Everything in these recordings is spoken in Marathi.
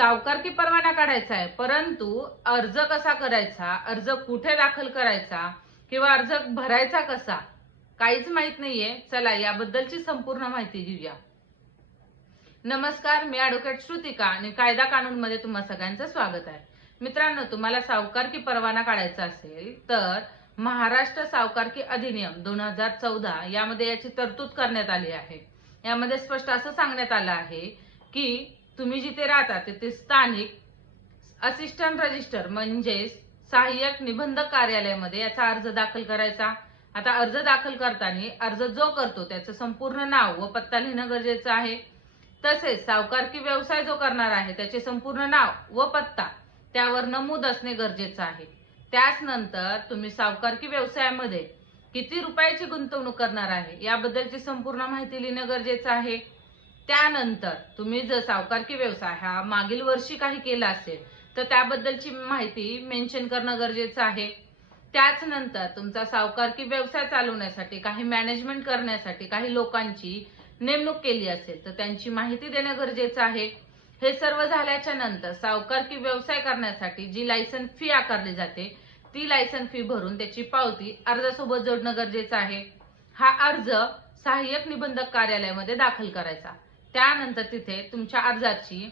सावकारकी परवाना काढायचा आहे, परंतु अर्ज कसा करायचा, अर्ज कुठे दाखल करायचा किंवा अर्ज भरायचा कसा, काहीच माहित नाहीये. चला याबद्दलची संपूर्ण माहिती घेऊया. नमस्कार, मी ॲडव्होकेट श्रुतिका आणि कायदा कानून मध्ये तुम्हा सगळ्यांचं स्वागत आहे. मित्रांनो, तुम्हाला सावकारकी परवाना काढायचा असेल तर महाराष्ट्र सावकारकी अधिनियम 2014 यामध्ये याची तरतूद करण्यात आली आहे. यामध्ये स्पष्ट असं सांगण्यात आलं आहे की तुम्ही जिथे राहता तिथे स्थानिक असिस्टंट रजिस्टर म्हणजे सहाय्यक निबंधक कार्यालयामध्ये याचा अर्ज दाखल करायचा. आता अर्ज दाखल करताना अर्ज जो करतो त्याचं संपूर्ण नाव व पत्ता लिहिणं गरजेचं आहे. तसेच सावकारकी व्यवसाय जो करणार आहे त्याचे संपूर्ण नाव व पत्ता त्यावर नमूद असणे गरजेचं आहे. त्याच नंतर तुम्ही सावकारकी व्यवसायामध्ये किती रुपयाची गुंतवणूक करणार आहे याबद्दलची संपूर्ण माहिती लिहिणं गरजेचं आहे. त्यानंतर तुम्ही जर सावकारकी व्यवसाय हा मागील वर्षी काही केला असेल तर त्याबद्दलची माहिती मेन्शन करणं गरजेचं आहे. त्याच नंतर तुमचा सावकारकी व्यवसाय चालवण्यासाठी काही मॅनेजमेंट करण्यासाठी काही लोकांची नेमणूक केली असेल तर त्यांची माहिती देणं गरजेचं आहे. हे सर्व झाल्याच्या नंतर सावकारकी व्यवसाय करण्यासाठी जी लायसन फी आकारली जाते ती लायसन फी भरून त्याची पावती अर्जासोबत जोडणं गरजेचं आहे. हा अर्ज सहाय्यक निबंधक कार्यालयामध्ये दाखल करायचा. त्यानंतर तिथे तुमच्या अर्जाची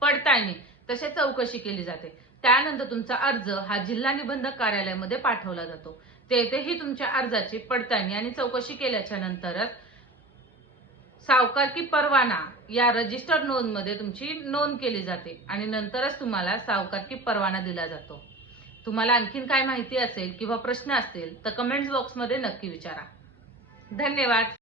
पडताळणी तसे चौकशी केली जाते. त्यानंतर तुमचा अर्ज हा जिल्हा निबंधक कार्यालयामध्ये पाठवला जातो. तेथेही तुमच्या अर्जाची पडताळणी आणि चौकशी केल्याच्या नंतरच सावकारकी परवाना या रजिस्टर नोंद मध्ये तुमची नोंद केली जाते आणि नंतरच तुम्हाला सावकारकी परवाना दिला जातो. तुम्हाला आणखीन काय माहिती असेल किंवा प्रश्न असतील तर कमेंट्स बॉक्समध्ये नक्की विचारा. धन्यवाद.